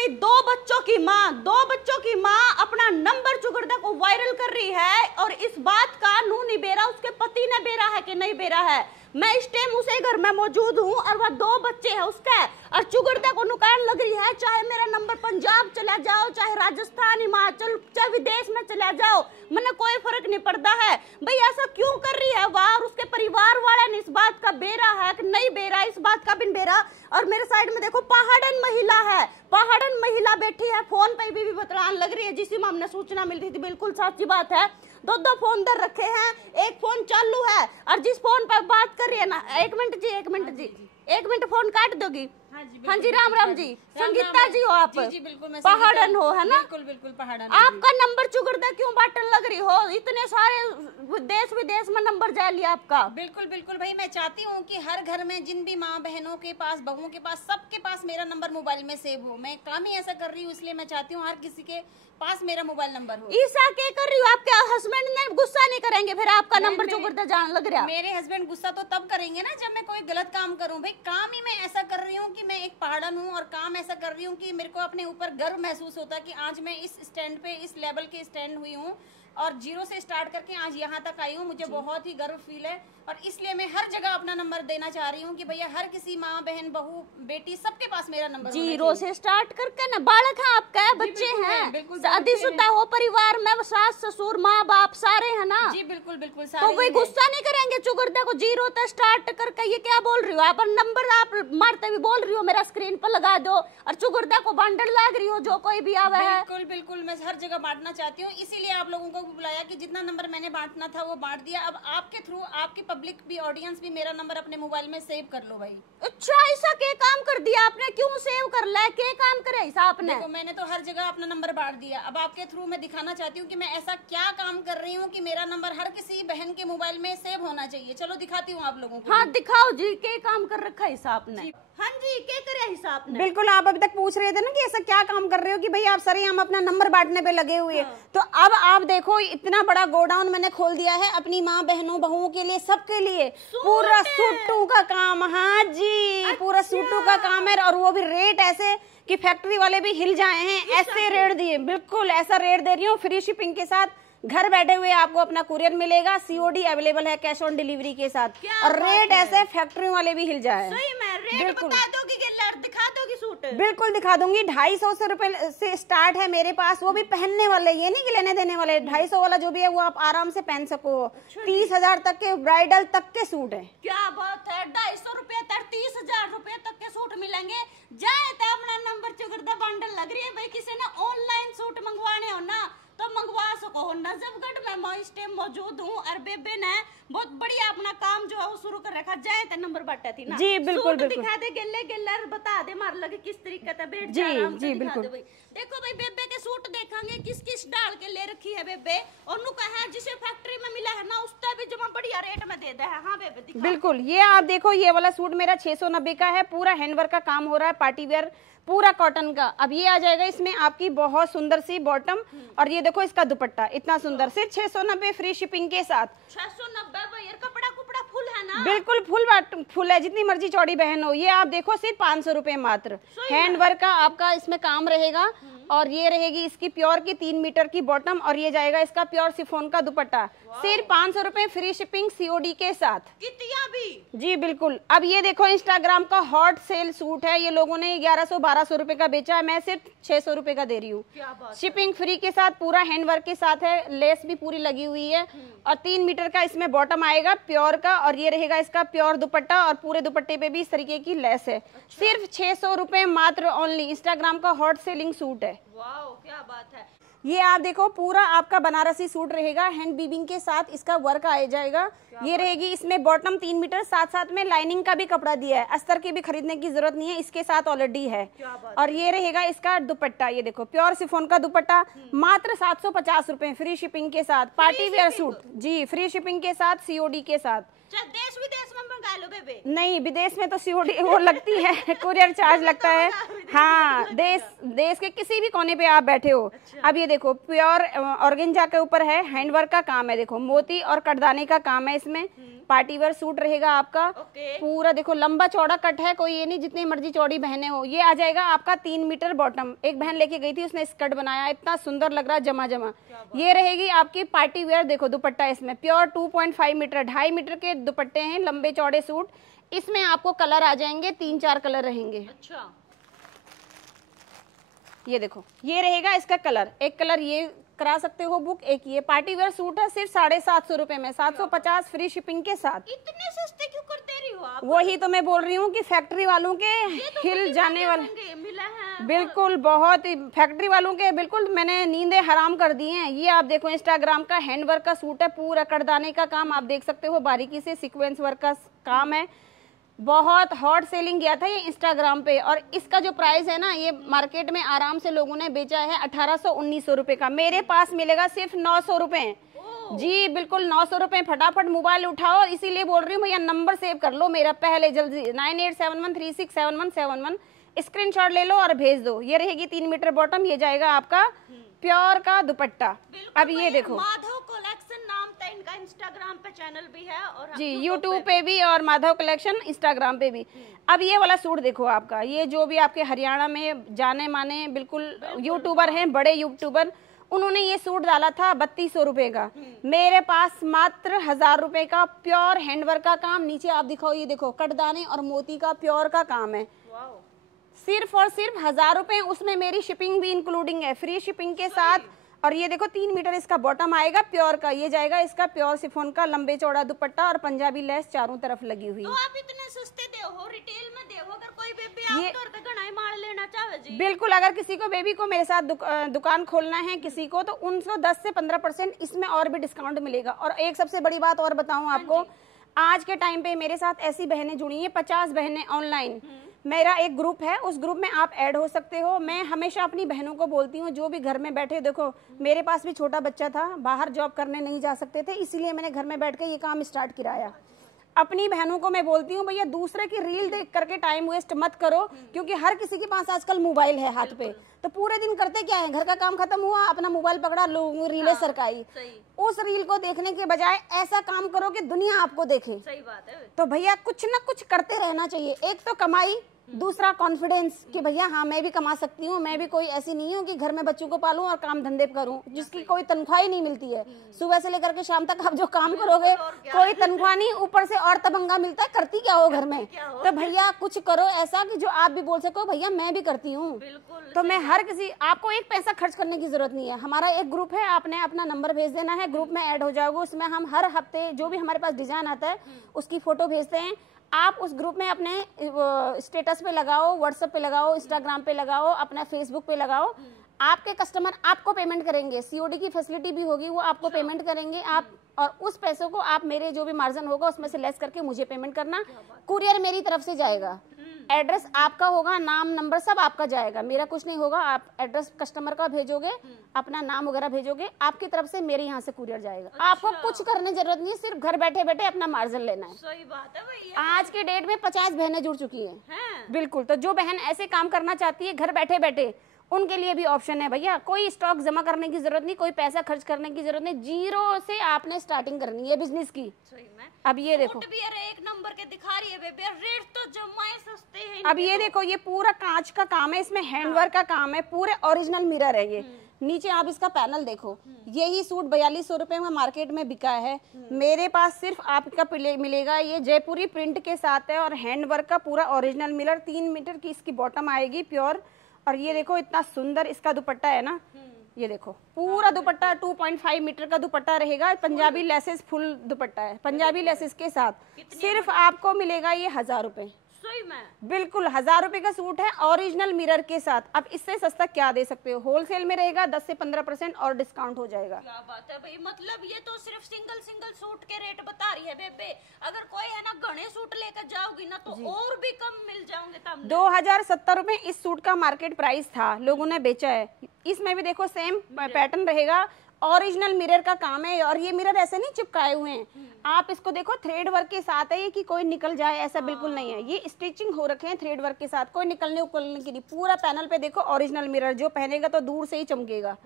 भाई दो बच्चों की माँ अपना नंबर चुगड़दा को वायरल कर रही है और इस बात का नूं नहीं बेरा उसके पति ने बेरा है कि नहीं बेरा है। मैं इस टाइम उसे घर में मौजूद हूँ और वह 2 बच्चे हैं उसका और चुगड़दा को नुकान लग रही है। चाहे मेरा नंबर पंजाब चला जाओ, चाहे राजस्थान, हिमाचल, चाहे विदेश में चला जाओ, मैंने कोई फर्क नहीं पड़ता है। भाई ऐसा क्यों कर रही है वह और उसके परिवार वाले ने इस बात का बेरा है कि नहीं बेरा, इस बात का भी बेरा। और मेरे साइड में देखो पहाड़न महिला है, पहाड़न महिला बैठी है, फोन पे भी बतलान लग रही है जिसी में हमने सूचना मिल रही थी। बिल्कुल सच्ची बात है, 2 फोन दर रखे हैं, एक फोन चालू है और जिस फोन पर बात कर रही है ना, एक मिनट फोन काट दोगी। हाँ जी राम जी, संगीता जी हो आप? जी बिल्कुल, मैं पहाड़न हो है ना? बिल्कुल पहाड़न। आपका नंबर चुगड़दा क्यों बांटन लग रही हो? इतने सारे देश विदेश में नंबर जा लिया आपका। बिल्कुल भाई, मैं चाहती हूँ कि हर घर में जिन भी माँ बहनों के पास, बहुओं के पास, सबके पास मेरा नंबर मोबाइल में सेव हो। मैं काम ही ऐसा कर रही हूँ, इसलिए मैं चाहती हूँ हर किसी के पास मेरा मोबाइल नंबर हो। ईसा क्या कर रही हो? आपके हस्बैंड ने गुस्सा नहीं करेंगे फिर आपका नंबर चुगड़दा जान लग रहा? मेरे हस्बैंड गुस्सा तो तब करेंगे ना जब मैं कोई गलत काम करूँ। भाई काम ही मैं ऐसा कर रही हूँ कि मैं एक पहाड़न हूँ और काम ऐसा कर रही हूँ कि मेरे को अपने ऊपर गर्व महसूस होता है कि आज मैं इस स्टैंड पे, इस लेवल के स्टैंड हुई हूँ और 0 से स्टार्ट करके आज यहाँ तक आई हूँ। मुझे बहुत ही गर्व फील है और इसलिए मैं हर जगह अपना नंबर देना चाह रही हूँ कि भैया हर किसी माँ, बहन, बहू, बेटी, सबके पास मेरा नंबर 0 से स्टार्ट करके ना। बालक है आपका, बच्चे हैं, शादीशुदा हो, परिवार में सास ससुर माँ बाप सारे है ना? जी बिल्कुल तो वही गुस्सा नहीं करेंगे चुगड़दा को 0 से स्टार्ट करके? ये क्या बोल रही हो आप? नंबर आप मारते हुए बोल रही हो मेरा स्क्रीन पर लगा दो और चुगड़दा को बांटने लग रही हो जो कोई भी आवे है। बिल्कुल मैं हर जगह बांटना चाहती हूँ, इसीलिए आप लोगों को बुलाया कि जितना नंबर मैंने बांटना था वो बांट दिया। अब आपके थ्रू आपकी पब्लिक भी, ऑडियंस भी मेरा नंबर अपने मोबाइल में सेव कर लो भाई। अच्छा ऐसा क्या काम कर दिया आपने? क्यों सेव कर लिया? क्या काम करे ऐसा आपने? देखो मैंने तो हर जगह अपना नंबर बांट दिया। अब आपके थ्रू मैं दिखाना चाहती हूँ कि मैं ऐसा क्या काम कर रही हूँ कि मेरा नंबर हर किसी बहन के मोबाइल में सेव होना चाहिए। चलो दिखाती हूँ आप लोगों को। हाँ दिखाओ जी, क्या काम कर रखा है हिसाब ने? हाँ जी, क्या करे हिसाब ने? बिल्कुल, आप अभी तक पूछ रहे थे ना कि ऐसा क्या काम कर रहे हो कि भाई आप सर हम अपना नंबर बांटने पे लगे हुए हैं। तो अब आप देखो इतना बड़ा गोडाउन मैंने खोल दिया है अपनी माँ बहनों बहुओं के लिए, सबके लिए। पूरा सूटू का काम, हाँ जी पूरा सूटू का काम है और वो भी रेट ऐसे कि फैक्ट्री वाले भी हिल जाए हैं, ऐसे रेट दिए। बिल्कुल ऐसा रेट दे रही हूँ, फ्री शिपिंग के साथ घर बैठे हुए आपको अपना कुरियर मिलेगा, COD अवेलेबल है, कैश ऑन डिलीवरी के साथ। और रेट ऐसे फैक्ट्री वाले भी हिल जाए। सही में रेट बता दोगी कि दिखा दोगी सूट? बिल्कुल दिखा दूंगी। 250 रुपए से स्टार्ट है मेरे पास, वो भी पहनने वाले, ये नहीं कि लेने देने वाले। 250 वाला जो भी है वो आप आराम से पहन सको। 30,000 तक के ब्राइडल तक के सूट है। क्या बात है, 250 रुपए तक 30,000 रुपए तक के सूट मिलेंगे। जाए तो अपना नंबर चुगड़दा बंडल लग रही है भाई। किसी ने ऑनलाइन सूट मंगवाने हो ना तो मंगवा सको हो। नजफगढ़ में मैं इस टाइम मौजूद हूँ और बेबे ने बहुत बढ़िया अपना काम जो है वो शुरू कर रखा। जाए तो नंबर बटा थी ना? जी बिल्कुल बिल्कुल। दिखा दे गेले गेलर बता दे मार लगे किस तरीके से बैठ जी जी बिल्कुल। भाई देखो भाई बेबे के सूट देखेंगे किस किस डाल के ले रखी है बेबे और नु कहा जिसे फैक्ट्री में मिला है ना उससे भी जमा बढ़िया रेट में दे दे है। हाँ बेबे दिखा। बिल्कुल, ये आप देखो ये वाला सूट मेरा 690 का है। पूरा हैंडवर्क का काम हो रहा है, पार्टी वेयर, पूरा कॉटन का। अब ये आ जाएगा इसमें आपकी बहुत सुंदर सी बॉटम और ये देखो इसका दुपट्टा इतना सुंदर, सिर्फ 690 फ्री शिपिंग के साथ। 690 भाई, कपड़ा कुपड़ा फुल है ना? बिल्कुल फुल है, जितनी मर्जी चौड़ी बहन हो। ये आप देखो सिर्फ 500 रुपए मात्र। हैंडवर्क का आपका इसमें काम रहेगा और ये रहेगी इसकी प्योर की 3 मीटर की बॉटम और ये जाएगा इसका प्योर शिफॉन का दुपट्टा। सिर्फ 500 रुपए फ्री शिपिंग COD के साथ। कितिया भी? जी बिल्कुल। अब ये देखो इंस्टाग्राम का हॉट सेल सूट है, ये लोगों ने 1100-1200 रुपए का बेचा है, मैं सिर्फ 600 रुपए का दे रही हूँ। शिपिंग फ्री के साथ, पूरा हैंडवर्क के साथ है, लेस भी पूरी लगी हुई है और 3 मीटर का इसमें बॉटम आएगा प्योर का और ये रहेगा इसका प्योर दुपट्टा और पूरे दुपट्टे पे भी इस तरीके की लेस है। सिर्फ 600 रुपए मात्र ओनली। इंस्टाग्राम का हॉट सेलिंग सूट है। वाओ क्या बात है। ये आप देखो पूरा आपका बनारसी सूट रहेगा, हैंड बीबिंग के साथ इसका वर्क आ जाएगा। ये रहेगी इसमें बॉटम 3 मीटर, साथ साथ में लाइनिंग का भी कपड़ा दिया है, अस्तर की भी खरीदने की जरूरत नहीं है, इसके साथ ऑलरेडी है। और ये रहेगा इसका दुपट्टा, ये देखो प्योर शिफॉन का दुपट्टा मात्र 750 रुपए फ्री शिपिंग के साथ। पार्टी वेयर सूट जी फ्री शिपिंग के साथ, COD के साथ। देश विदेश में मंगा लो बेबे। नहीं, विदेश में तो सीओडी वो लगती है, कुरियर चार्ज लगता है। हाँ, देश के किसी भी कोने पे आप बैठे हो। अब ये देखो प्योर ऑर्गेंजा के ऊपर है, हैंडवर्क का काम है, देखो मोती और कटदाने का काम है इसमें। पार्टी वेयर सूट रहेगा आपका। पूरा देखो लंबा चौड़ा कट है, कोई ये नहीं जितनी मर्जी चौड़ी बहनें हो। ये आ जाएगा आपका 3 मीटर बॉटम। एक बहन लेके गई थी, उसने स्कर्ट बनाया, इतना सुंदर लग रहा है, जमा जमा। ये रहेगी आपकी पार्टी वेयर। देखो दुपट्टा इसमें प्योर 2.5 मीटर, 2.5 मीटर के दुपट्टे हैं, लंबे चौड़े सूट। इसमें आपको कलर आ जाएंगे, 3-4 कलर रहेंगे। अच्छा, ये देखो ये रहेगा इसका कलर। एक कलर ये करा सकते हो बुक। एक ये पार्टी वेयर सूट है, सिर्फ 750 रुपए में, 750 फ्री शिपिंग के साथ। इतने सस्ते क्यों कर दे रही हो आप? वही तो मैं बोल रही हूँ कि फैक्ट्री वालों के हिल जाने वाले मिला है। बिल्कुल, बहुत ही फैक्ट्री वालों के बिल्कुल मैंने नींदें हराम कर दी हैं। ये आप देखो इंस्टाग्राम का हैंडवर्क का सूट है, पूरा कटदाने का काम आप देख सकते हो, बारीकी से सीक्वेंस वर्क का काम है। बहुत हॉट सेलिंग गया था ये इंस्टाग्राम पे। और इसका जो प्राइस है ना, ये मार्केट में आराम से लोगों ने बेचा है 1800-1900 रुपए का। मेरे पास मिलेगा सिर्फ 900 रुपए। जी बिल्कुल 900 रुपए। फटाफट मोबाइल उठाओ, इसीलिए बोल रही हूँ भैया नंबर सेव कर लो मेरा पहले जल्दी, 9871367171। स्क्रीनशॉट ले लो और भेज दो। ये रहेगी 3 मीटर बॉटम। ये जाएगा आपका प्योर का दुपट्टा। अब ये देखो माधव कलेक्शन नाम था इनका, इंस्टाग्राम पे चैनल भी है और जी यूट्यूब पे भी, और माधव कलेक्शन इंस्टाग्राम पे भी। अब ये वाला सूट देखो आपका, ये जो भी आपके हरियाणा में जाने माने बिल्कुल यूट्यूबर हैं, बड़े यूट्यूबर, उन्होंने ये सूट डाला था 3200 रुपए का। मेरे पास मात्र 1000 रुपए का प्योर हैंडवर्क का काम। नीचे आप दिखाओ, ये देखो कटदाने और मोती का प्योर का काम है, सिर्फ और सिर्फ 1000 रुपए। उसमें मेरी शिपिंग भी इंक्लूडिंग है, फ्री शिपिंग के साथ। और ये देखो 3 मीटर इसका बॉटम आएगा प्योर का। ये जाएगा इसका प्योर शिफॉन का लंबे चौड़ा दुपट्टा और पंजाबी लेस चारों तरफ लगी हुई। तो आप इतने सस्ते दे हो, रिटेल में दे हो, अगर कोई बेबी आप तो घना ही मार लेना चाहे जी। बिल्कुल, अगर किसी को बेबी को मेरे साथ दुकान खोलना है किसी को, तो उनको 10 से 15% इसमें और भी डिस्काउंट मिलेगा। और एक सबसे बड़ी बात और बताऊं आपको, आज के टाइम पे मेरे साथ ऐसी बहनें जुड़ी हैं, 50 बहनें ऑनलाइन। मेरा एक ग्रुप है, उस ग्रुप में आप ऐड हो सकते हो। मैं हमेशा अपनी बहनों को बोलती हूँ जो भी घर में बैठे, देखो मेरे पास भी छोटा बच्चा था, बाहर जॉब करने नहीं जा सकते थे, इसीलिए मैंने घर में बैठ के ये काम स्टार्ट किया। अपनी बहनों को मैं बोलती हूँ भैया दूसरे की रील देख करके टाइम वेस्ट मत करो, क्योंकि हर किसी के पास आजकल मोबाइल है हाथ पे। तो पूरे दिन करते क्या है, घर का काम खत्म हुआ, अपना मोबाइल पकड़ा, लोग रीलें सरकाई। उस रील को देखने के बजाय ऐसा काम करो कि दुनिया आपको देखे। सही बात है। तो भैया कुछ ना कुछ करते रहना चाहिए। एक तो कमाई, दूसरा कॉन्फिडेंस कि भैया हाँ मैं भी कमा सकती हूँ। मैं भी कोई ऐसी नहीं हूँ कि घर में बच्चों को पालूं और काम धंधे करूं जिसकी कोई तनख्वाह ही नहीं मिलती है। सुबह से लेकर के शाम तक आप जो काम करोगे कोई तनख्वाह नहीं, ऊपर से और तबंगा मिलता है। करती क्या हो घर में? तो भैया कुछ करो ऐसा कि जो आप भी बोल सको भैया मैं भी करती हूँ। तो मैं हर किसी, आपको एक पैसा खर्च करने की जरूरत नहीं है। हमारा एक ग्रुप है, आपने अपना नंबर भेज देना है, ग्रुप में ऐड हो जाओगे। उसमें हम हर हफ्ते जो भी हमारे पास डिजाइन आता है उसकी फोटो भेजते हैं। आप उस ग्रुप में अपने स्टेटस पे लगाओ, व्हाट्सएप पे लगाओ, इंस्टाग्राम पे लगाओ, अपना फेसबुक पे लगाओ। आपके कस्टमर आपको पेमेंट करेंगे, सीओडी की फैसिलिटी भी होगी, वो आपको पेमेंट करेंगे आप, और उस पैसों को आप मेरे जो भी मार्जिन होगा उसमें से लेस करके मुझे पेमेंट करना। कुरियर मेरी तरफ से जाएगा, एड्रेस आपका होगा, नाम नंबर सब आपका जाएगा, मेरा कुछ नहीं होगा। आप एड्रेस कस्टमर का भेजोगे, अपना नाम वगैरह भेजोगे, आपकी तरफ से मेरे यहाँ से कुरियर जाएगा। आपको कुछ करने जरूरत नहीं है, सिर्फ घर बैठे बैठे अपना मार्जिन लेना है। सही बात है भैया। आज के डेट में 50 बहनें जुड़ चुकी हैं। बिल्कुल, तो जो बहन ऐसे काम करना चाहती है घर बैठे बैठे, उनके लिए भी ऑप्शन है भैया। कोई स्टॉक जमा करने की जरूरत नहीं, कोई पैसा खर्च करने की जरूरत नहीं, जीरो से आपने स्टार्टिंग करनी है बिजनेस की। सही में। अब ये देखो एक नंबर के दिखा रही है बेबी, रेट तो जमाए सस्ते हैं। अब ये देखो, ये पूरा कांच का काम है, इसमें हैंडवर्क का काम है, पूरे ओरिजिनल मिरर है ये। नीचे आप इसका पैनल देखो, यही सूट 4200 रुपए में मार्केट में बिका है। मेरे पास सिर्फ आपका मिलेगा ये जयपुरी प्रिंट के साथ है, और हैंडवर्क का पूरा ओरिजिनल मिरर। 3 मीटर की इसकी बॉटम आएगी प्योर। और ये देखो इतना सुंदर इसका दुपट्टा है ना, ये देखो पूरा दुपट्टा 2.5 मीटर का दुपट्टा रहेगा। पंजाबी लेसेस फुल दुपट्टा है, पंजाबी लेसेस के साथ। सिर्फ आपको मिलेगा ये 1000 रुपए। सही में बिल्कुल 1000 रुपए का सूट है ओरिजिनल मिरर के साथ। अब इससे सस्ता क्या दे सकते हो? होलसेल में रहेगा 10 से 15% और डिस्काउंट हो जाएगा। क्या बात है भाई, मतलब ये तो सिर्फ सिंगल सूट के रेट बता रही है बेबे। अगर कोई है ना घने सूट लेकर जाओगी ना तो और भी कम मिल जाओगे। तब 2070 रुपए इस सूट का मार्केट प्राइस था, लोगों ने बेचा है। इसमें भी देखो सेम पैटर्न रहेगा, ओरिजिनल मिरर का काम है और ये मिरर ऐसे नहीं चिपकाए हुए हैं। आप इसको देखो थ्रेड वर्क के साथ है ये, कि कोई निकल जाए ऐसा बिल्कुल नहीं है। ये स्टिचिंग हो रखे हैं थ्रेड वर्क के साथ, कोई निकलने उकलने की नहीं। पूरा पैनल पे देखो ओरिजिनल मिरर, जो पहनेगा तो दूर से ही चमकेगा।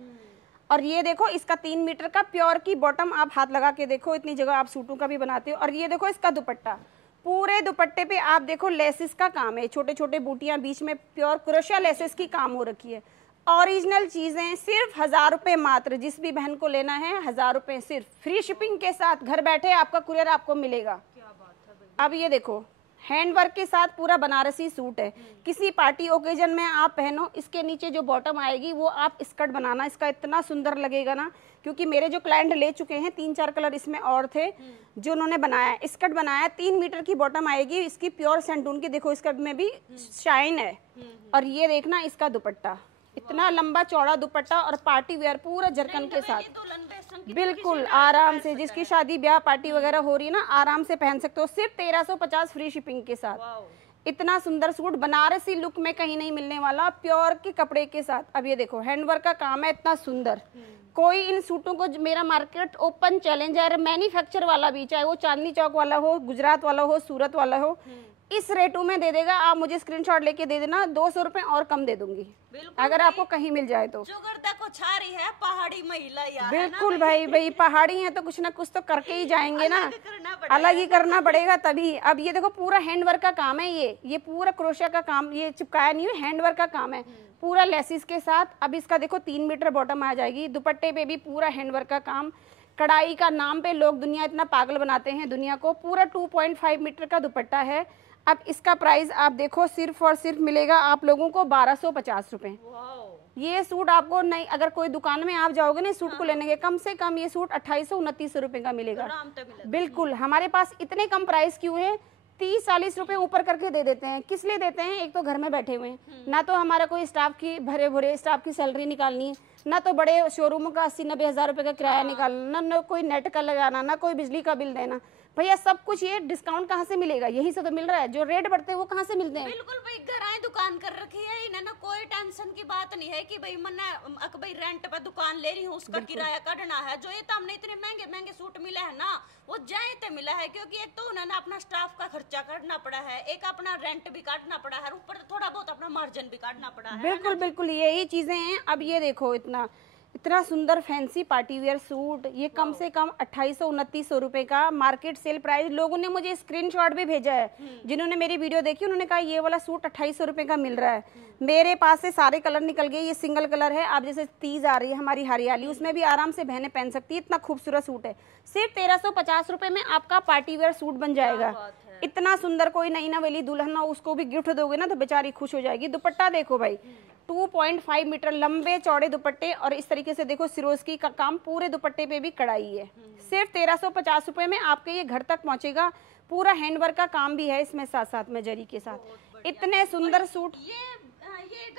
और ये देखो इसका 3 मीटर का प्योर की बॉटम, आप हाथ लगा के देखो, इतनी जगह आप सूटों का भी बनाते हो। और ये देखो इसका दुपट्टा, पूरे दुपट्टे पे आप देखो लेसेस का काम है, छोटे छोटे बूटियां बीच में प्योर क्रोशिया लेसेस की काम हो रखी है। ओरिजिनल चीजें सिर्फ 1000 रुपए मात्र। जिस भी बहन को लेना है 1000 रुपए सिर्फ, फ्री शिपिंग के साथ घर बैठे आपका कुरियर आपको मिलेगा। अब ये देखो हैंड वर्क के साथ पूरा बनारसी सूट है, किसी पार्टी ओकेजन में आप पहनो। इसके नीचे जो बॉटम आएगी वो आप स्कर्ट बनाना, इसका इतना सुंदर लगेगा ना, क्योंकि मेरे जो क्लाइंट ले चुके हैं 3-4 कलर इसमें और थे जो उन्होंने बनाया, स्कर्ट बनाया। 3 मीटर की बॉटम आएगी इसकी, प्योर सेंटून की। देखो स्कर्ट में भी शाइन है। और ये देखना इसका दुपट्टा, इतना लंबा चौड़ा दुपट्टा और पार्टी वेयर पूरा जरकन के साथ, बिल्कुल आराम से जिसकी शादी ब्याह पार्टी वगैरह हो रही है ना, आराम से पहन सकते हो। सिर्फ 1350 फ्री शिपिंग के साथ। इतना सुंदर सूट बनारसी लुक में कहीं नहीं मिलने वाला, प्योर के कपड़े के साथ। अब ये देखो हैंडवर्क का काम है इतना सुंदर। कोई इन सूटों को, मेरा मार्केट ओपन चैलेंज है, मैन्युफैक्चर वाला भी, चाहे वो चांदनी चौक वाला हो, गुजरात वाला हो, सूरत वाला हो, इस रेटों में दे देगा। आप मुझे स्क्रीनशॉट लेके दे देना, 200 रुपए और कम दे दूंगी अगर आपको कहीं मिल जाए तो। जुगर्दा को छा रही है पहाड़ी महिला यार, बिल्कुल भाई पहाड़ी है तो कुछ ना कुछ तो करके ही जाएंगे ना, अलग ही करना पड़ेगा तभी। अब ये देखो पूरा हैंडवर्क का काम है, ये पूरा क्रोशिया का काम, ये चिपकाया नहीं है, हैंडवर्क का काम है पूरा लेसिस के साथ। अब इसका देखो 3 मीटर बॉटम आ जाएगी, दुपट्टे पे भी पूरा हैंडवर्क का काम। कढ़ाई का नाम पे लोग दुनिया इतना पागल बनाते हैं दुनिया को। पूरा 2.5 मीटर का दुपट्टा है। अब इसका प्राइस आप देखो सिर्फ और सिर्फ मिलेगा आप लोगों को 1250 रुपए। ये सूट आपको नहीं, अगर कोई दुकान में आप जाओगे ना सूट को लेने के, कम से कम ये सूट 2829 रुपए का मिलेगा। बिल्कुल, हमारे पास इतने कम प्राइस क्यों है? 30-40 रुपए ऊपर करके दे देते हैं। किस लिए देते हैं? एक तो घर में बैठे हुए हैं, ना तो हमारा कोई स्टाफ की भरे भरे स्टाफ की सैलरी निकालनी है, ना तो बड़े शोरूमों का 80-90 हज़ार रुपए का किराया निकालना, ना कोई नेट का लगाना, ना कोई बिजली का बिल देना। भैया सब कुछ ये डिस्काउंट कहाँ से मिलेगा? यही से तो मिल रहा है। जो रेट बढ़ते हैं वो कहाँ से मिलते हैं? बिल्कुल भाई, घर आए दुकान कर रखी है इन्हें ना, कोई टेंशन की बात नहीं है कि भाई मन्ना भाई रेंट पर दुकान ले रही हूँ उसका किराया काटना है। जो ये तो हमने इतने महंगे महंगे सूट मिले है ना, वो जाए तो मिला है, क्योंकि एक तो उन्होंने अपना स्टाफ का खर्चा काटना पड़ा है, एक अपना रेंट भी काटना पड़ा है, ऊपर थोड़ा बहुत अपना मार्जिन भी काटना पड़ा है। बिल्कुल बिल्कुल यही चीजें हैं। अब ये देखो इतना सुंदर फैंसी पार्टी वेयर सूट, ये कम से कम 2800-2900 रुपए का मार्केट सेल प्राइस। लोगों ने मुझे स्क्रीनशॉट भी भेजा है, जिन्होंने मेरी वीडियो देखी उन्होंने कहा ये वाला सूट 2800 रुपए का मिल रहा है। मेरे पास से सारे कलर निकल गए, ये सिंगल कलर है। आप जैसे तीज आ रही है हमारी हरियाली, उसमें भी आराम से बहनें पहन सकती है। इतना खूबसूरत सूट है, सिर्फ 1350 रुपए में आपका पार्टी वेयर सूट बन जाएगा। इतना सुंदर, कोई नई नवेली दुल्हन हो उसको भी गिफ्ट दोगे ना तो बेचारी खुश हो जाएगी। दुपट्टा देखो भाई, 2.5 मीटर लंबे चौड़े दुपट्टे, और इस तरीके से देखो सिरोस्की का काम, पूरे दुपट्टे पे भी कढ़ाई है। सिर्फ 1350 रुपए में आपके ये घर तक पहुंचेगा। पूरा हैंडवर्क का काम भी है इसमें साथ साथ में जरी के साथ। इतने सुंदर सूट। ये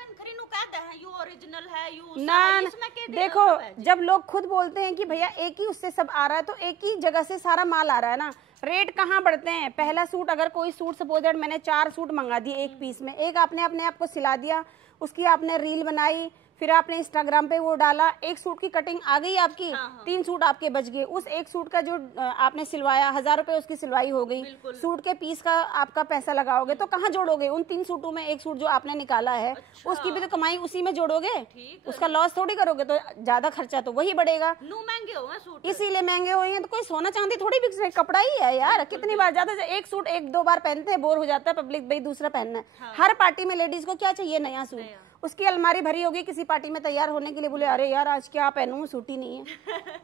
खरीनू कहता है यू ओरिजिनल है यू ना, इसमें के देखो जब लोग खुद बोलते हैं कि भैया एक ही उससे सब आ रहा है, तो एक ही जगह से सारा माल आ रहा है ना, रेट कहाँ बढ़ते हैं। पहला सूट, अगर कोई सूट सपोजेड मैंने 4 सूट मंगा दिए एक पीस में, एक आपने अपने आप को सिला दिया, उसकी आपने रील बनाई, फिर आपने इंस्टाग्राम पे वो डाला, एक सूट की कटिंग आ गई आपकी, 3 सूट आपके बच गए। उस एक सूट का जो आपने सिलवाया 1000 रुपए उसकी सिलवाई हो गई, सूट के पीस का आपका पैसा लगाओगे तो कहाँ जोड़ोगे? उन 3 सूटों में एक सूट जो आपने निकाला है उसकी भी तो कमाई उसी में जोड़ोगे, उसका लॉस थोड़ी करोगे, तो ज्यादा खर्चा तो वही बढ़ेगा। महंगे हुए सूट, इसीलिए महंगे हुए हैं। तो कोई सोना चांदी थोड़ी बिक रही, कपड़ा ही है यार। कितनी बार ज्यादा एक सूट 1-2 बार पहनते हैं, बोर हो जाता है पब्लिक, भाई दूसरा पहनना है। हर पार्टी में लेडीज को क्या चाहिए? नया सूट। उसकी अलमारी भरी होगी किसी पार्टी में तैयार होने के लिए, बोले अरे यार आज क्या पहनूं, सूट ही नहीं है।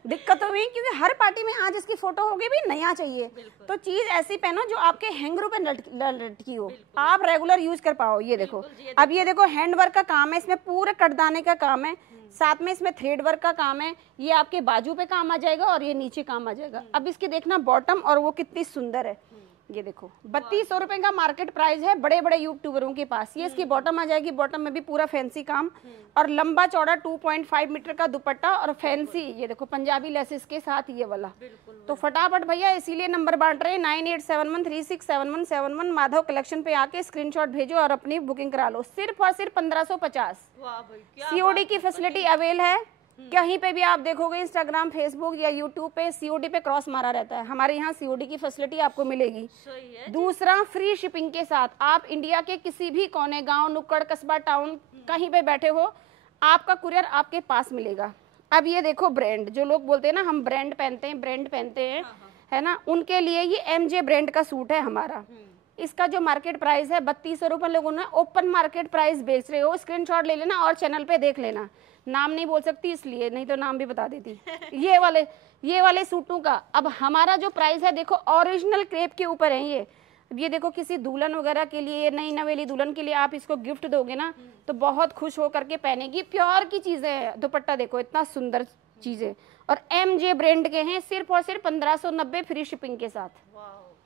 दिक्कत हुई क्योंकि हर पार्टी में आज इसकी फोटो होगी भी नया चाहिए। तो चीज ऐसी पहनो जो आपके हैंगरों पे लटकी हो, आप रेगुलर यूज कर पाओ। ये देखो, अब ये देखो हैंडवर्क का काम है, इसमें पूरे कटदाने का काम है, साथ में इसमें थ्रेड वर्क का काम है। ये आपके बाजू पे काम आ जाएगा और ये नीचे काम आ जाएगा। अब इसकी देखना बॉटम, और वो कितनी सुंदर है। ये देखो 3200 रुपए का मार्केट प्राइस है बड़े बड़े यूट्यूबरों के पास। ये इसकी बॉटम आ जाएगी, बॉटम में भी पूरा फैंसी काम, और लंबा चौड़ा 2.5 मीटर का दुपट्टा, और फैंसी ये देखो पंजाबी लेसेस के साथ ये वाला। तो फटाफट भैया, इसीलिए नंबर बांट रहे हैं 9871367171। माधव कलेक्शन पे आके स्क्रीनशॉट भेजो और अपनी बुकिंग करा लो। सिर्फ और सिर्फ 1550। COD की फैसिलिटी अवेल है। कहीं पे भी आप देखोगे इंस्टाग्राम, फेसबुक या यूट्यूब पे सीओडी पे क्रॉस मारा रहता है, हमारे यहाँ सीओडी की फैसिलिटी आपको मिलेगी। सही है। दूसरा, फ्री शिपिंग के साथ आप इंडिया के किसी भी कोने, गांव, नुक्कड़, कस्बा, टाउन कहीं पे बैठे हो, आपका कुरियर आपके पास मिलेगा। अब ये देखो ब्रांड, जो लोग बोलते हैं ना हम ब्रांड पहनते हैं, ब्रांड पहनते हैं, है ना, उनके लिए ये MJ ब्रांड का सूट है हमारा। इसका जो मार्केट प्राइस है 3200 रुपये, लोगों ने ओपन मार्केट प्राइस बेच रहे हो, स्क्रीनशॉट ले लेना और चैनल पे देख लेना। नाम नहीं बोल सकती इसलिए, नहीं तो नाम भी बता देती। ये वाले सूटों का अब हमारा जो प्राइस है देखो, ओरिजिनल क्रेप के ऊपर है ये। अब ये देखो किसी दुल्हन वगैरह के लिए, नई नवेली दुल्हन के लिए आप इसको गिफ्ट दोगे ना तो बहुत खुश होकर के पहनेगी। प्योर की चीजें हैं, दुपट्टा देखो इतना सुंदर चीजें, और MJ ब्रांड के हैं, सिर्फ और सिर्फ 1590 फ्री शिपिंग के साथ।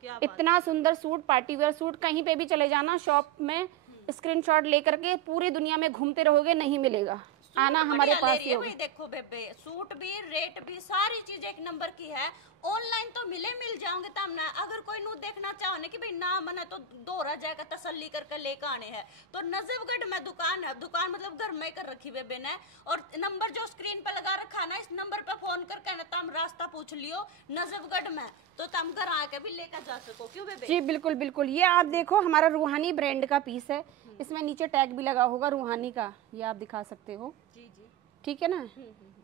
क्या इतना सुंदर सूट, पार्टी वेयर सूट, कहीं पे भी चले जाना शॉप में, स्क्रीनशॉट लेकर के पूरी दुनिया में घूमते रहोगे, नहीं मिलेगा, आना हमारे पास ही होगा। देखो बेबे, सूट भी, रेट भी, सारी चीज एक नंबर की है। ऑनलाइन तो मिल जाओगे तब ना, अगर कोई नू देखना चाहो ना कि भाई ना मना तो दोहरा जाएगा, तसल्ली करके लेकर आने हैं तो नजफगढ़ में दुकान है, दुकान मतलब घर में कर रखी बेबे ने, और नंबर जो स्क्रीन पे लगा रखा ना, इस नंबर पे फोन करके ना तम रास्ता पूछ लियो नजफगढ़ में, तो तम घर आके भी लेकर जा सको। क्यों बेबे? जी बिल्कुल बिल्कुल। ये आप देखो हमारा रूहानी ब्रांड का पीस है, इसमें नीचे टैग भी लगा होगा रूहानी का, ये आप दिखा सकते हो। जी, ठीक है ना,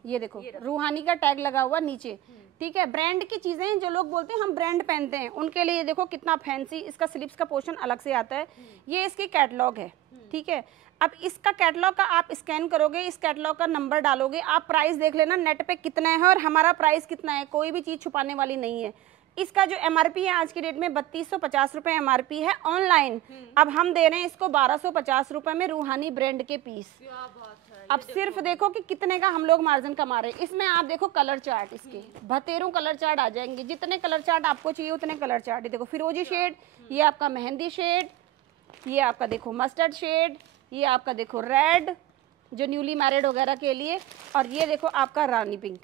ये देखो रूहानी का टैग लगा हुआ नीचे। ठीक है, ब्रांड की चीजें जो लोग बोलते हैं हम ब्रांड पहनते हैं, उनके लिए देखो कितना फैंसी, इसका स्लीव्स का पोर्शन अलग से आता है। ये इसकी कैटलॉग है। ठीक है, अब इसका कैटलॉग का आप स्कैन करोगे, इस कैटलॉग का नंबर डालोगे, आप प्राइस देख लेना नेट पे कितना है और हमारा प्राइस कितना है, कोई भी चीज छुपाने वाली नहीं है। इसका जो MRP है आज की डेट में 3250 रुपए MRP है ऑनलाइन, अब हम दे रहे हैं इसको 1250 रुपए में रूहानी ब्रांड के पीस। क्या बात है। अब सिर्फ देखो कि कितने का हम लोग मार्जिन कमा रहे हैं। इसमें आप देखो कलर चार्ट, इसके 72 कलर चार्ट आ जाएंगे, जितने कलर चार्ट आपको चाहिए उतने कलर चार्ट। देखो फिरोजी शेड, ये आपका मेहंदी शेड, ये आपका देखो मस्टर्ड शेड, ये आपका देखो रेड जो न्यूली मैरिड वगैरह के लिए, और ये देखो आपका रानी पिंक।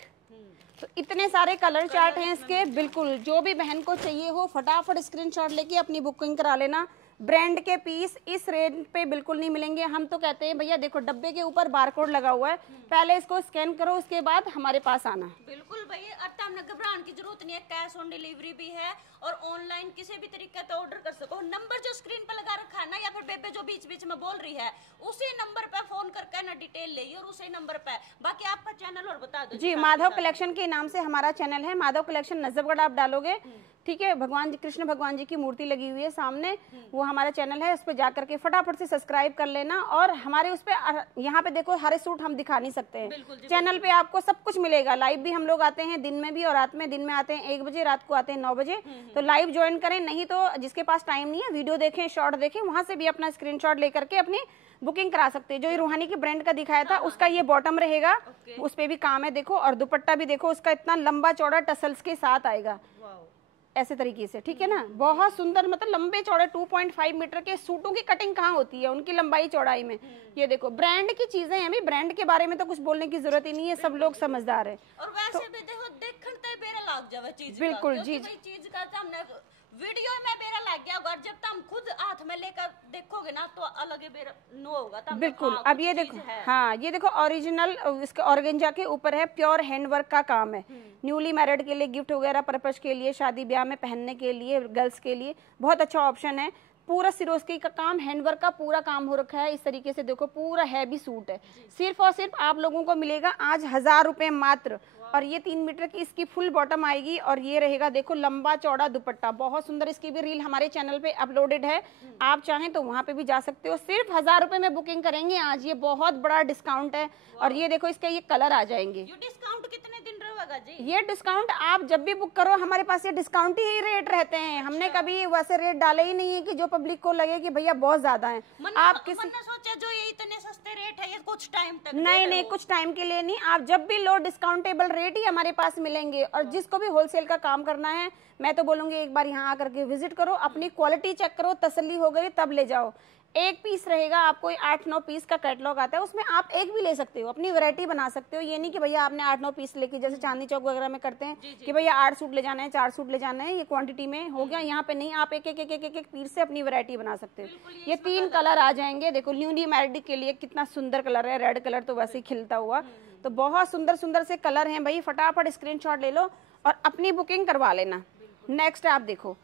तो इतने सारे कलर चार्ट हैं इसके। बिल्कुल, जो भी बहन को चाहिए हो फटाफट स्क्रीनशॉट लेके अपनी बुकिंग करा लेना। ब्रांड के पीस इस रेट पे बिल्कुल नहीं मिलेंगे। हम तो कहते हैं भैया देखो डब्बे के ऊपर बारकोड लगा हुआ है, पहले इसको स्कैन करो, उसके बाद हमारे पास आना। बिल्कुल भैया, अब हमने घबराने की जरूरत नहीं है, कैश ऑन डिलीवरी भी है और ऑनलाइन किसी भी तरीके से ऑर्डर कर सको। नंबर जो स्क्रीन पर लगा रखा है ना, या फिर बेबे जो बीच बीच में बोल रही है, उसी नंबर पे फोन करके ना डिटेल ले और उसी नंबर पे। बाकी आपका चैनल और बता दो। जी, माधव कलेक्शन के नाम से हमारा चैनल है, माधव कलेक्शन नजफगढ़ आप डालोगे, ठीक है, भगवान जी, कृष्ण भगवान जी की मूर्ति लगी हुई है सामने, वो हमारा चैनल है, उस पर जाकर के फटाफट से सब्सक्राइब कर लेना। और हमारे उस पे यहाँ पे देखो हर सूट हम दिखा नहीं सकते हैं, चैनल पे आपको सब कुछ मिलेगा। लाइव भी हम लोग आते हैं दिन में भी और रात में, दिन में आते हैं 1 बजे, रात को आते हैं 9 बजे। तो लाइव ज्वाइन करें, नहीं तो जिसके पास टाइम नहीं है वीडियो देखें, शॉर्ट देखें, वहां से भी अपना स्क्रीनशॉट लेकर के अपनी बुकिंग करा सकते हैं। जो ये रूहानी की ब्रांड का दिखाया था उसका ये बॉटम रहेगा, उस पे भी काम है देखो, और दुपट्टा भी देखो उसका इतना लंबा चौड़ा टसल्स के साथ आएगा ऐसे तरीके से। ठीक है ना, बहुत सुंदर, मतलब लंबे चौड़े 2.5 मीटर के सूटों की कटिंग कहाँ होती है उनकी लंबाई चौड़ाई में। ये देखो ब्रांड की चीजें हैं, ब्रांड के बारे में तो कुछ बोलने की जरूरत ही नहीं है, सब लोग समझदार है। और वैसे भी देखो देखते बेरा लग जावे चीज, बिल्कुल जी, चीज का हमने वीडियो में बेरा लग गया होगा, जब तुम खुद हाथ में लेकर देखोगे ना तो अलग ही बेरा नो होगा। बिल्कुल, अब ये देखो, हाँ ये देखो ओरिजिनल इसके ऑर्गेंजा के ऊपर है, प्योर हैंडवर्क का काम है। न्यूली मैरिड के लिए, गिफ्ट वगैरह पर्पज के लिए, शादी ब्याह में पहनने के लिए, गर्ल्स के लिए बहुत अच्छा ऑप्शन है। पूरा सिरोस्की का काम, हैंडवर्क का पूरा काम हो रखा है इस तरीके से। देखो पूरा हैवी सूट है, सिर्फ और सिर्फ आप लोगों को मिलेगा आज 1000 रुपए मात्र। और ये 3 मीटर की इसकी फुल बॉटम आएगी, और ये रहेगा देखो लंबा चौड़ा दुपट्टा, बहुत सुंदर। इसकी भी रील हमारे चैनल पे अपलोडेड है, आप चाहें तो वहाँ पे भी जा सकते हो। सिर्फ 1000 रुपए में बुकिंग करेंगे आज, ये बहुत बड़ा डिस्काउंट है। और ये देखो इसके ये कलर आ जाएंगे। ये डिस्काउंट कितने दिन रहेगा जी? ये डिस्काउंट आप जब भी बुक करो हमारे पास ये डिस्काउंट ही रेट रहते हैं। हमने कभी वैसे रेट डाले ही नहीं है कि जो पब्लिक को लगे कि भैया बहुत ज्यादा है। आप किसी सोचा जो ये इतने सस्ते रेट है ये कुछ टाइम तक? नहीं, कुछ टाइम के लिए नहीं, आप जब भी लो डिस्काउंटेबल रेट ही हमारे पास मिलेंगे। और जिसको भी होलसेल का काम करना है, मैं तो बोलूंगी एक बार यहाँ आकर के विजिट करो, अपनी क्वालिटी चेक करो, तसल्ली हो गई तब ले जाओ। एक पीस रहेगा, आपको 8-9 पीस का कैटलॉग आता है, उसमें आप एक भी ले सकते हो, अपनी वैरायटी बना सकते हो। ये नहीं कि भैया आपने 8-9 पीस लेके, जैसे चांदनी चौक वगैरह में करते हैं कि भैया 8 सूट ले जाना है, 4 सूट ले जाना है, ये क्वांटिटी में हो गया। यहाँ पे नहीं, आप एक एक पीस से अपनी वैरायटी बना सकते हो। ये 3 कलर आ जाएंगे। देखो न्यूली मैरिड के लिए कितना सुंदर कलर है, रेड कलर तो वैसे ही खिलता हुआ, तो बहुत सुंदर सुंदर से कलर हैं भाई। फटाफट स्क्रीनशॉट ले लो और अपनी बुकिंग करवा लेना। नेक्स्ट आप देखो,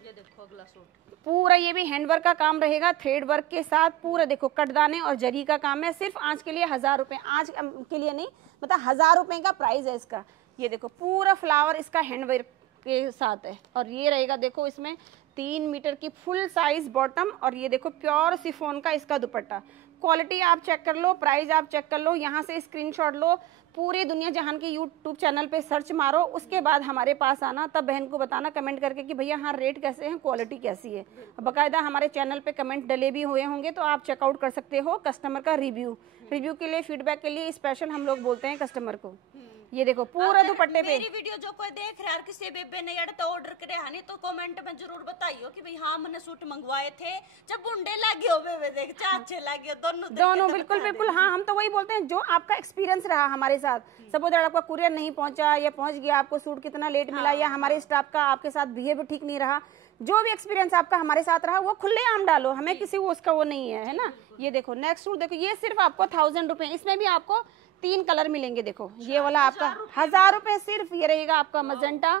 ये देखो अगला सूट, पूरा ये भी हैंडवर्क का काम रहेगा, थ्रेड वर्क के साथ। पूरा देखो कटदाने और जरी का काम है। सिर्फ आज के लिए 1000 रुपए, आज के लिए नहीं, मतलब 1000 रुपए का प्राइस है इसका। ये देखो पूरा फ्लावर इसका हैंडवर्क के साथ है। और ये रहेगा देखो इसमें 3 मीटर की फुल साइज बॉटम, और ये देखो प्योर सिफोन का इसका दुपट्टा। क्वालिटी आप चेक कर लो, प्राइस आप चेक कर लो, यहाँ से स्क्रीनशॉट लो, पूरी दुनिया जहान के यूट्यूब चैनल पे सर्च मारो, उसके बाद हमारे पास आना, तब बहन को बताना कमेंट करके कि भैया हाँ रेट कैसे हैं, क्वालिटी कैसी है। बाकायदा हमारे चैनल पे कमेंट डले भी हुए होंगे, तो आप चेकआउट कर सकते हो कस्टमर का रिव्यू के लिए, फीडबैक के लिए स्पेशल हम लोग बोलते हैं कस्टमर को। ये देखो पूरा दुपट्टे पे। मेरी वीडियो जो कोई देख रहा है, किसी बेबे ने यार तो ऑर्डर करे है नहीं, तो कमेंट में जरूर बताइयो कि भाई हाँ मैंने सूट मंगवाए थे, जब बुंडे लगे हो बेबे देख, अच्छे लगे दोनों बिल्कुल बिल्कुल। हाँ, हम तो वही बोलते हैं, जो आपका एक्सपीरियंस रहा हमारे साथ। सपोज आपका कुरियर नहीं पहुंचा या पहुंच गया, आपको सूट कितना लेट मिला, या हमारे स्टाफ का आपके साथ बिहेवियर ठीक नहीं रहा, जो भी एक्सपीरियंस आपका हमारे साथ रहा वो खुले आम डालो, हमें किसी को उसका वो नहीं है ना। ये देखो नेक्स्ट सूट देखो, ये सिर्फ आपको 1000 रुपए, इसमें भी आपको 3 कलर मिलेंगे। देखो ये वाला आपका 1000 रुपए सिर्फ। ये रहेगा आपका मजेंटा,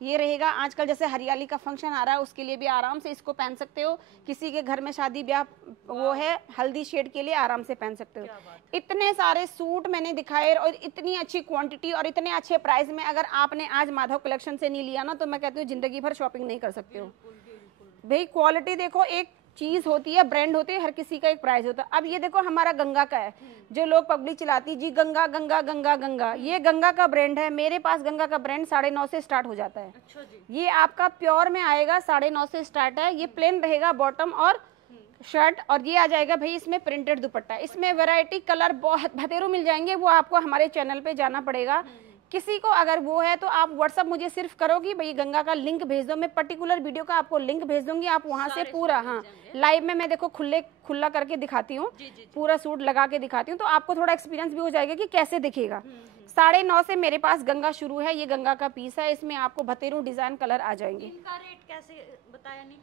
ये रहेगा आजकल जैसे हरियाली का फंक्शन आ रहा है, उसके लिए भी आराम से इसको पहन सकते हो। किसी के घर में शादी ब्याह वो है, हल्दी शेड के लिए आराम से पहन सकते हो। इतने सारे सूट मैंने दिखाए और इतनी अच्छी क्वांटिटी और इतने अच्छे प्राइस में, अगर आपने आज माधव कलेक्शन से नहीं लिया ना, तो मैं कहती हूँ जिंदगी भर शॉपिंग नहीं कर सकते हो भाई। क्वालिटी देखो, एक चीज होती है, ब्रांड होती है, हर किसी का एक प्राइस होता है। अब ये देखो हमारा गंगा का है, जो लोग पब्लिक चलाती जी गंगा गंगा गंगा गंगा, ये गंगा का ब्रांड है। मेरे पास गंगा का ब्रांड 9.5 से स्टार्ट हो जाता है। अच्छा जी। ये आपका प्योर में आएगा, 9.5 से स्टार्ट है। ये प्लेन रहेगा बॉटम और शर्ट, और ये आ जाएगा भाई इसमें प्रिंटेड दुपट्टा। इसमें वैरायटी कलर बहुत भतेरों मिल जाएंगे, वो आपको हमारे चैनल पे जाना पड़ेगा। किसी को अगर वो है तो आप व्हाट्सअप मुझे सिर्फ करोगी भाई गंगा का लिंक भेज दो, मैं पर्टिकुलर वीडियो का आपको लिंक भेज दूंगी, आप वहां से पूरा, हाँ लाइव में मैं देखो खुला करके दिखाती हूँ, पूरा सूट लगा के दिखाती हूँ, तो आपको थोड़ा एक्सपीरियंस भी हो जाएगा कि कैसे दिखेगा। 9.5 से मेरे पास गंगा शुरू है। ये गंगा का पीस है, इसमें आपको भतेरों डिजाइन कलर आ जाएंगे। इनका रेट कैसे बताया नहीं?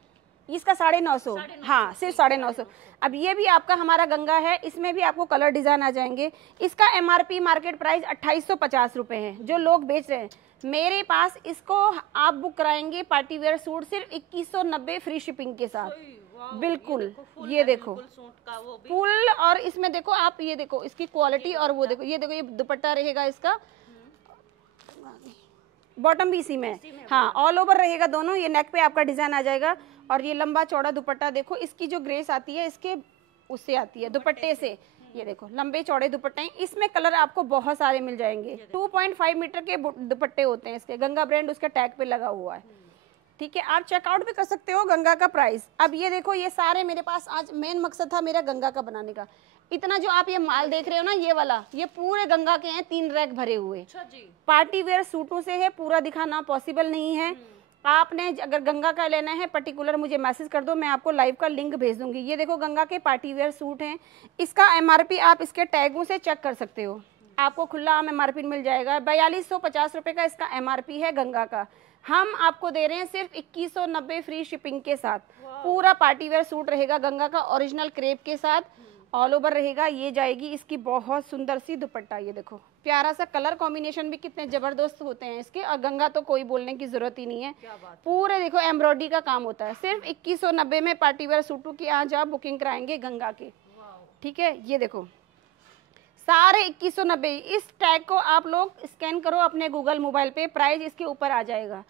इसका 950, हाँ सिर्फ 950। अब ये भी आपका हमारा गंगा है, इसमें भी आपको कलर डिजाइन आ जाएंगे। इसका MRP मार्केट प्राइस 2850 रुपए है, जो लोग बेच रहे हैं। मेरे पास इसको आप बुक कराएंगे पार्टी वेयर सूट सिर्फ 2190 फ्री शिपिंग के साथ। बिल्कुल, ये देखो फुल, और इसमें देखो आप, ये देखो इसकी क्वालिटी, और वो देखो ये देखो, ये दुपट्टा रहेगा इसका, बॉटम भी इसी में, हाँ ऑल ओवर रहेगा दोनों। ये नेक पे आपका डिजाइन आ जाएगा, और ये लंबा चौड़ा दुपट्टा देखो, इसकी जो ग्रेस आती है इसके उससे आती है दुपट्टे से। ये देखो लंबे चौड़े दुपट्टे हैं, इसमें कलर आपको बहुत सारे मिल जाएंगे। 2.5 मीटर के दुपट्टे होते हैं इसके, गंगा ब्रांड उसके टैग पे लगा हुआ है, ठीक है। आप चेकआउट भी कर सकते हो गंगा का प्राइस। अब ये देखो, ये सारे मेरे पास आज मेन मकसद था मेरा गंगा का बनाने का। इतना जो आप ये माल देख रहे हो ना, ये वाला, ये पूरे गंगा के हैं, 3 रैक भरे हुए। अच्छा जी। पार्टी वेयर सूटों से है, पूरा दिखाना पॉसिबल नहीं है। आपने अगर गंगा का लेना है पर्टिकुलर मुझे मैसेज कर दो, मैं आपको लाइव का लिंक भेज दूंगी। ये देखो गंगा के पार्टी वेयर सूट हैं, इसका MRP आप इसके टैगों से चेक कर सकते हो, आपको खुला आम MRP मिल जाएगा। 4250 रुपए का इसका MRP है गंगा का, हम आपको दे रहे हैं सिर्फ 2190 फ्री शिपिंग के साथ। पूरा पार्टी वेयर सूट रहेगा गंगा का, ओरिजिनल क्रेप के साथ, ऑल ओवर रहेगा। ये जाएगी इसकी बहुत सुंदर सी दुपट्टा, ये देखो प्यारा सा कलर कॉम्बिनेशन भी कितने जबरदस्त होते हैं इसके, और गंगा तो कोई बोलने की जरूरत ही नहीं है। पूरे देखो एम्ब्रॉयडरी का काम होता है। सिर्फ 2190 में पार्टी वेयर सूटों की आज आप बुकिंग कराएंगे गंगा के, ठीक है। ये देखो सारे 2190, इस टैग को आप लोग स्कैन करो अपने गूगल मोबाइल पे, प्राइस इसके ऊपर आ जाएगा।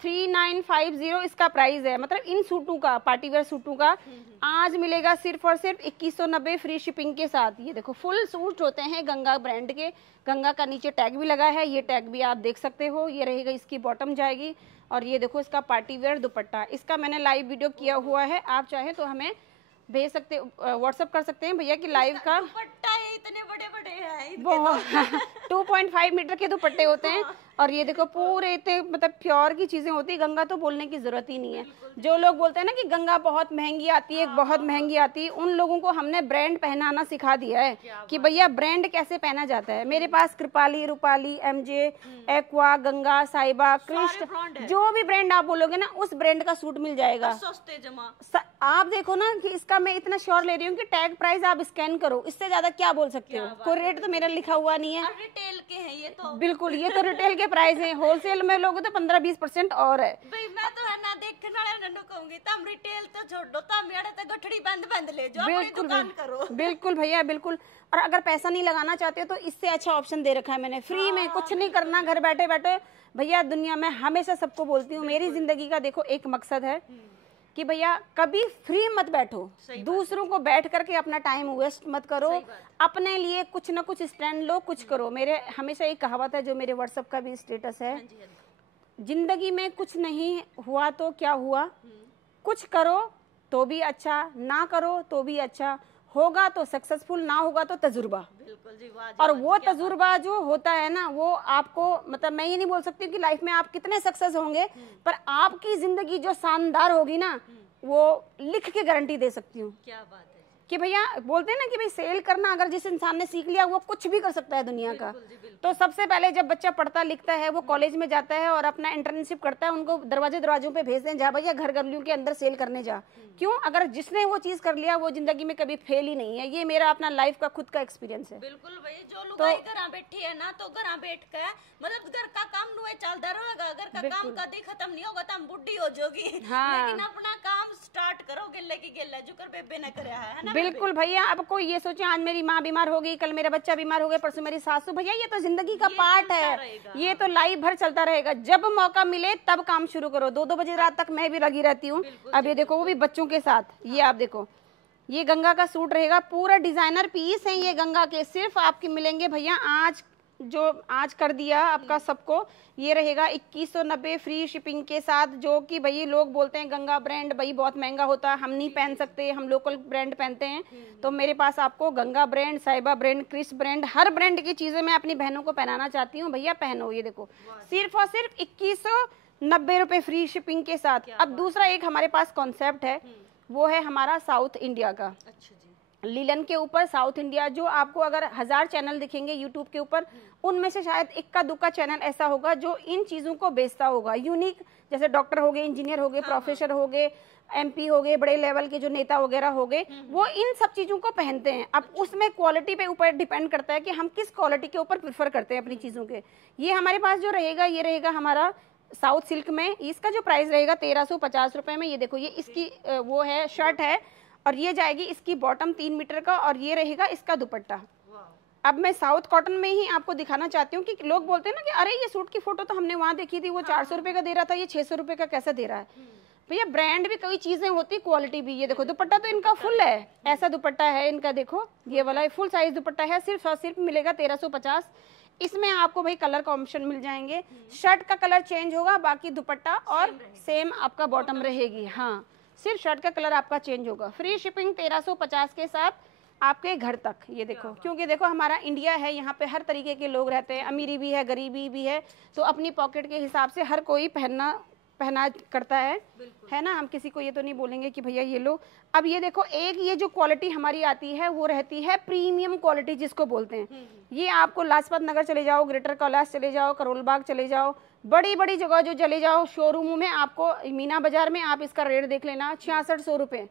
3950 इसका प्राइस है, मतलब इन सूटों का, पार्टी वेयर सूटों का आज मिलेगा सिर्फ और सिर्फ 2190 फ्री शिपिंग के साथ। ये देखो फुल सूट होते हैं गंगा ब्रांड के, गंगा का नीचे टैग भी लगा है, ये टैग भी आप देख सकते हो। ये रहेगा इसकी बॉटम जाएगी, और ये देखो इसका पार्टी वेयर दुपट्टा, इसका मैंने लाइव वीडियो किया हुआ है, आप चाहे तो हमें भेज सकते, व्हाट्सअप कर सकते हैं भैया कि लाइव का दुपट्टा इतने बड़े बड़े हैं बहुत 2.5 मीटर के दुपट्टे होते हैं। और ये देखो पूरे इतने मतलब प्योर की चीजें होती है। गंगा तो बोलने की जरूरत ही नहीं है। जो लोग बोलते हैं ना कि गंगा बहुत महंगी आती है, बहुत महंगी आती है, उन लोगों को हमने ब्रांड पहनाना सिखा दिया है कि भैया ब्रांड कैसे पहना जाता है। मेरे पास कृपाली, रूपाली, एमजे, एक्वा, गंगा, साहिबा, कृष्ण, जो भी ब्रांड आप बोलोगे ना उस ब्रांड का सूट मिल जाएगा सस्ते जमा। आप देखो ना कि इसका मैं इतना श्योर ले रही हूँ कि टैग प्राइस आप स्कैन करो, इससे ज्यादा क्या बोल सकते हो। कोई रेट तो मेरा लिखा हुआ नहीं है। रिटेल के हैं ये तो। बिल्कुल, ये तो रिटेल के प्राइस है। होलसेल में लोगे तो 15-20% और है। भाई मैं तो है ना देखने वाले नन्नू कहूंगी तुम रिटेल तो छोड़ दो, तुम यार तो गठड़ी बंद ले जाओ, अपनी दुकान करो। बिल्कुल भैया बिल्कुल। और अगर पैसा नहीं लगाना चाहते हो तो इससे अच्छा ऑप्शन दे रखा है मैंने, फ्री में कुछ नहीं करना, घर बैठे बैठे। भैया दुनिया में हमेशा सबको बोलती हूँ, मेरी जिंदगी का देखो एक मकसद है कि भैया कभी फ्री मत बैठो, दूसरों को बैठ करके अपना टाइम वेस्ट मत करो, अपने लिए कुछ ना कुछ स्टैंड लो, कुछ करो। मेरे हमेशा एक कहावत है जो मेरे व्हाट्सएप का भी स्टेटस है, जिंदगी में कुछ नहीं हुआ तो क्या हुआ, कुछ करो तो भी अच्छा, ना करो तो भी अच्छा, होगा तो सक्सेसफुल, ना होगा तो तजुर्बा। बिल्कुल जी, वाह जी, और वो तजुर्बा जो होता है ना वो आपको मतलब मैं ये नहीं बोल सकती कि लाइफ में आप कितने सक्सेस होंगे, पर आपकी जिंदगी जो शानदार होगी ना वो लिख के गारंटी दे सकती हूँ। क्या बात है कि भैया बोलते हैं ना कि भाई सेल करना अगर जिस इंसान ने सीख लिया वो कुछ भी कर सकता है दुनिया का। तो सबसे पहले जब बच्चा पढ़ता लिखता है, वो कॉलेज में जाता है और अपना इंटर्नशिप करता है, उनको दरवाजों पे भेजते हैं, जा भैया घर गलियों के अंदर सेल करने जा। क्यों? अगर जिसने वो चीज कर लिया वो जिंदगी में कभी फेल ही नहीं है। ये मेरा अपना लाइफ का खुद का एक्सपीरियंस है। बिल्कुल भाई, जो लोग घर बैठी है ना तो घर बैठ के मतलब घर का काम नुए चलता रहेगा, घर का काम कभी खत्म नहीं होगा, तुम बुढ़ी हो जाओगी। हाँ। लेकिन अपना काम स्टार्ट करो, गिल्ले की गिल्ला जो कर बेबे ने कराया है ना। बिल्कुल भैया, अब कोई ये सोचे आज मेरी माँ बीमार हो गई, कल मेरा बच्चा बीमार हो गया, परसों मेरी सासू, भैया ये तो जिंदगी का पार्ट है, ये तो लाइफ भर चलता रहेगा। जब मौका मिले तब काम शुरू करो। 2-2 बजे रात तक मैं भी लगी रहती हूँ। अब ये देखो वो भी बच्चों के साथ, ये आप देखो ये गंगा का सूट रहेगा, पूरा डिजाइनर पीस है ये गंगा के, सिर्फ आपके मिलेंगे भैया आज कर दिया आपका सबको, ये रहेगा 2190 फ्री शिपिंग के साथ। जो कि भाई लोग बोलते हैं गंगा ब्रांड भाई बहुत महंगा होता है, हम नहीं पहन सकते, हम लोकल ब्रांड पहनते हैं। तो मेरे पास आपको गंगा ब्रांड, साहिबा ब्रांड, क्रिस ब्रांड, हर ब्रांड की चीजें मैं अपनी बहनों को पहनाना चाहती हूँ। भैया पहनो, ये देखो सिर्फ और सिर्फ 2190 रुपए फ्री शिपिंग के साथ। अब दूसरा एक हमारे पास कॉन्सेप्ट है, वो है हमारा साउथ इंडिया का। अच्छा जी। लीलन के ऊपर साउथ इंडिया, जो आपको अगर 1000 चैनल दिखेंगे यूट्यूब के ऊपर, उनमें से शायद इक्का दुक्का चैनल ऐसा होगा जो इन चीजों को बेचता होगा, यूनिक। जैसे डॉक्टर हो गए, इंजीनियर हो गए, प्रोफेसर हो गए, MP हो गए, बड़े लेवल के जो नेता वगैरह हो गए, वो इन सब चीजों को पहनते हैं। अब उसमें क्वालिटी पे ऊपर डिपेंड करता है कि हम किस क्वालिटी के ऊपर प्रेफर करते हैं अपनी चीजों के। ये हमारे पास जो रहेगा, ये रहेगा हमारा साउथ सिल्क में, इसका जो प्राइस रहेगा 1350 रुपए में। ये देखो ये इसकी वो है शर्ट है, और ये जाएगी इसकी बॉटम 3 मीटर का, और ये रहेगा इसका दुपट्टा। अब मैं साउथ कॉटन में ही आपको दिखाना चाहती हूँ कि लोग बोलते हैं ना कि अरे ये सूट की फोटो तो हमने वहां देखी थी, वो 400 रुपए का दे रहा था, ये 600 रुपए का कैसे दे रहा है। भैया ब्रांड भी कई चीजें होती, क्वालिटी भी। ये देखो दुपट्टा तो इनका फुल है, ऐसा दुपट्टा है इनका, देखो ये वाला फुल साइज दुपट्टा है, सिर्फ और सिर्फ मिलेगा 1350। इसमें आपको भाई कलर का ऑप्शन मिल जाएंगे, शर्ट का कलर चेंज होगा, बाकी दुपट्टा और सेम आपका बॉटम रहेगी। हाँ, सिर्फ शर्ट का कलर आपका चेंज होगा। फ्री शिपिंग 1350 के साथ आपके घर तक। ये देखो, क्योंकि देखो हमारा इंडिया है, यहाँ पे हर तरीके के लोग रहते हैं, अमीरी भी है, गरीबी भी है, तो अपनी पॉकेट के हिसाब से हर कोई पहना करता है ना। हम किसी को ये तो नहीं बोलेंगे कि भैया ये लो। अब ये देखो एक ये जो क्वालिटी हमारी आती है वो रहती है प्रीमियम क्वालिटी जिसको बोलते हैं। ये आपको लाजपत नगर चले जाओ, ग्रेटर कैलाश चले जाओ, करोल बाग चले जाओ, बड़ी बड़ी जगह जो चले जाओ शोरूमों में, आपको मीना बाजार में आप इसका रेट देख लेना, 6600 रुपए,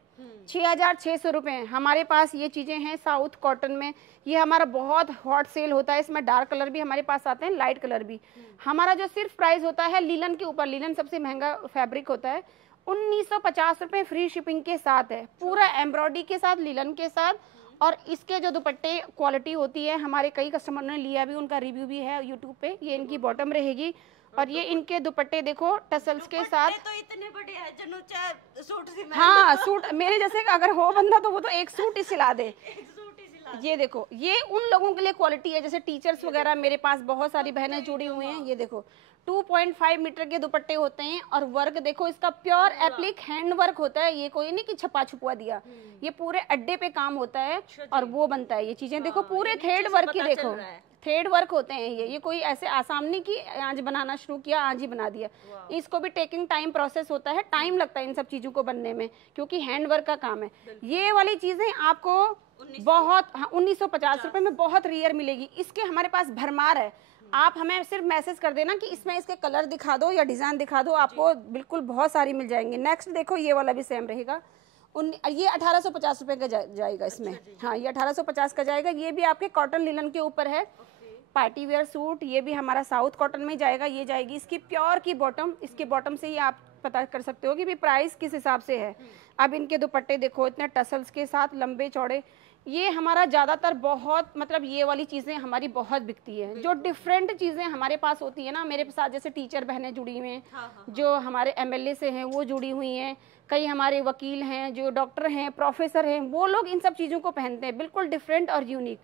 6600 रुपए। हमारे पास ये चीजें हैं साउथ कॉटन में, ये हमारा बहुत हॉट सेल होता है। इसमें डार्क कलर भी हमारे पास आते हैं, लाइट कलर भी। हमारा जो सिर्फ प्राइस होता है लीलन के ऊपर, लीलन सबसे महंगा फैब्रिक होता है, 1950 रुपए फ्री शिपिंग के साथ है, पूरा एम्ब्रॉयडरी के साथ, लीलन के साथ। और इसके जो दुपट्टे क्वालिटी होती है, हमारे कई कस्टमर ने लिया भी, उनका रिव्यू भी है यूट्यूब पे। ये इनकी बॉटम रहेगी, और ये इनके दुपट्टे देखो टसल्स के साथ। तो इतने बड़े हैं जनू, चाहे सूट सी हाँ, सूट मेरे जैसे अगर हो बंदा तो वो तो एक सूट ही सिला दे। सूट ही सिला। ये देखो ये उन लोगों के लिए क्वालिटी है, जैसे टीचर्स वगैरह, मेरे पास बहुत सारी बहनें जुड़ी हुई हैं। ये देखो 2.5 मीटर के दुपट्टे होते हैं, और वर्क देखो इसका प्योर एप्लिक हैंड वर्क होता है। ये कोई नहीं कि छपा छुपा दिया, ये पूरे अड्डे पे काम होता है और वो बनता है। ये चीजें देखो पूरे थ्रेड वर्क की, देखो थ्रेड वर्क होते हैं ये कोई ऐसे आसान नहीं कि आज बनाना शुरू किया आज ही बना दिया। इसको भी टेकिंग टाइम प्रोसेस होता है, टाइम लगता है इन सब चीजों को बनने में, क्योंकि हैंड वर्क का काम है। ये वाली चीजें आपको बहुत 1950 रुपए में बहुत रेयर मिलेगी। इसके हमारे पास भरमार है। आप हमें सिर्फ मैसेज कर देना कि इसमें इसके कलर दिखा दो या डिजाइन दिखा दो, आपको बिल्कुल बहुत सारी मिल जाएंगे। नेक्स्ट देखो, ये वाला भी सेम रहेगा। ये 1850 रुपए का जाएगा इसमें। हाँ, ये 1850 का जाएगा। ये भी आपके कॉटन लिनन के ऊपर है, पार्टी वेयर सूट। ये भी हमारा साउथ कॉटन में जाएगा। ये जाएगी इसकी प्योर की बॉटम। इसके बॉटम से ही आप पता कर सकते हो कि भी प्राइस किस हिसाब से है। अब इनके दुपट्टे देखो, इतने टसल्स के साथ, लंबे चौड़े। ये हमारा ज़्यादातर बहुत मतलब ये वाली चीज़ें हमारी बहुत बिकती है। जो डिफरेंट चीज़ें हमारे पास होती है ना, मेरे साथ जैसे टीचर बहनें जुड़ी हुई हैं, जो हमारे MLA से हैं वो जुड़ी हुई हैं, कई हमारे वकील हैं, जो डॉक्टर हैं, प्रोफेसर हैं, वो लोग इन सब चीज़ों को पहनते हैं, बिल्कुल डिफरेंट और यूनिक।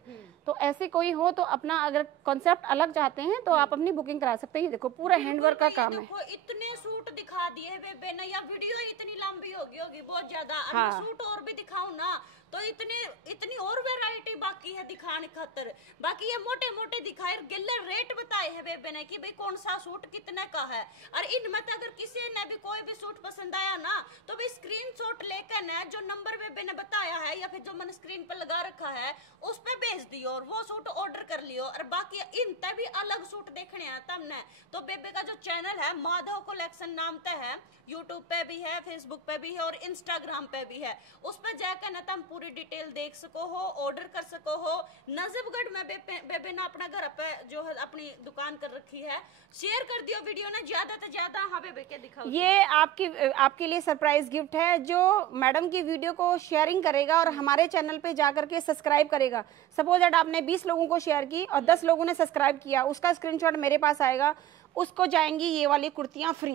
तो ऐसे कोई हो तो अपना अगर कॉन्सेप्ट अलग चाहते हैं तो आप अपनी बुकिंग करा सकते हैं। देखो पूरा हैंडवर्क का काम है। इतने सूट दिखा दिए बेबे ने, या वीडियो इतनी लंबी होगी बहुत ज्यादा। हाँ। सूट और भी दिखाऊं ना तो इतनी और वैरायटी बाकी है दिखाने खातर। बाकी ये मोटे मोटे दिखाए, गिल्ले रेट बताए हैं बेबे ने कि भाई कौन सा सूट कितने का है। और इनमें अगर किसी ने भी कोई भी सूट पसंद आया ना तो भी स्क्रीनशॉट लेकर ना जो नंबर बेबे ने बताया है या फिर जो मैंने स्क्रीन पर लगा रखा है उस पे भेज दियो और वो सूट ऑर्डर कर लियो। और बाकी इन तक भी अलग सूट देखने हैं तमने तो बेबे का जो चैनल है माधव कलेक्शन नाम से है, यूट्यूब पे भी है, फेसबुक पे भी है और इंस्टाग्राम पे भी है। उस पर जाकर ना तुम पूरी डिटेल देख सको हो, ऑर्डर कर सको हो। नजफगढ़ में बेबे ने अपना घर पे जो है अपनी दुकान कर रखी है। शेयर कर दियो वीडियो ना ज्यादा से ज्यादा। हाँ बेबे के दिखाओ। ये आपके लिए सरप्राइज गिफ्ट है। जो मैडम की वीडियो को शेयरिंग करेगा और हमारे चैनल पे जाकर के सब्सक्राइब करेगा, सपोज दैट आपने 20 लोगों को शेयर की और 10 लोगों ने सब्सक्राइब किया, उसका स्क्रीनशॉट मेरे पास आएगा, उसको जाएंगी ये वाली कुर्तियां फ्री।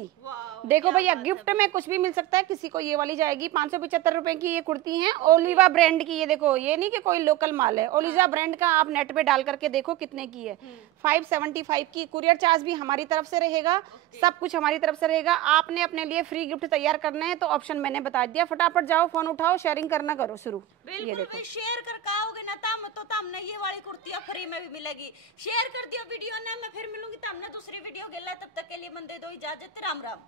देखो भैया, गिफ्ट में कुछ भी मिल सकता है। किसी को ये वाली जाएगी 575 रुपए की। ये कुर्ती है ओलिवा ब्रांड की। ये देखो, ये नहीं कि कोई लोकल माल है, ओलिवा ब्रांड का। आप नेट पे डाल करके देखो कितने की है। 575 की। कुरियर चार्ज भी हमारी तरफ से रहेगा, सब कुछ हमारी तरफ से रहेगा। आपने अपने लिए फ्री गिफ्ट तैयार करना है तो ऑप्शन मैंने बता दिया, फटाफट जाओ, फोन उठाओ, शेयरिंग करना करो शुरू। ये देखो, शेयर कर आओगे ना तम तो तमने ये वाली कुर्तियां फ्री में भी मिलेगी। शेयर कर दियो वीडियो ने। मैं फिर मिलूंगी तमने दूसरी वीडियो। तब तक के लिए मन दे दो इजाजत। राम राम।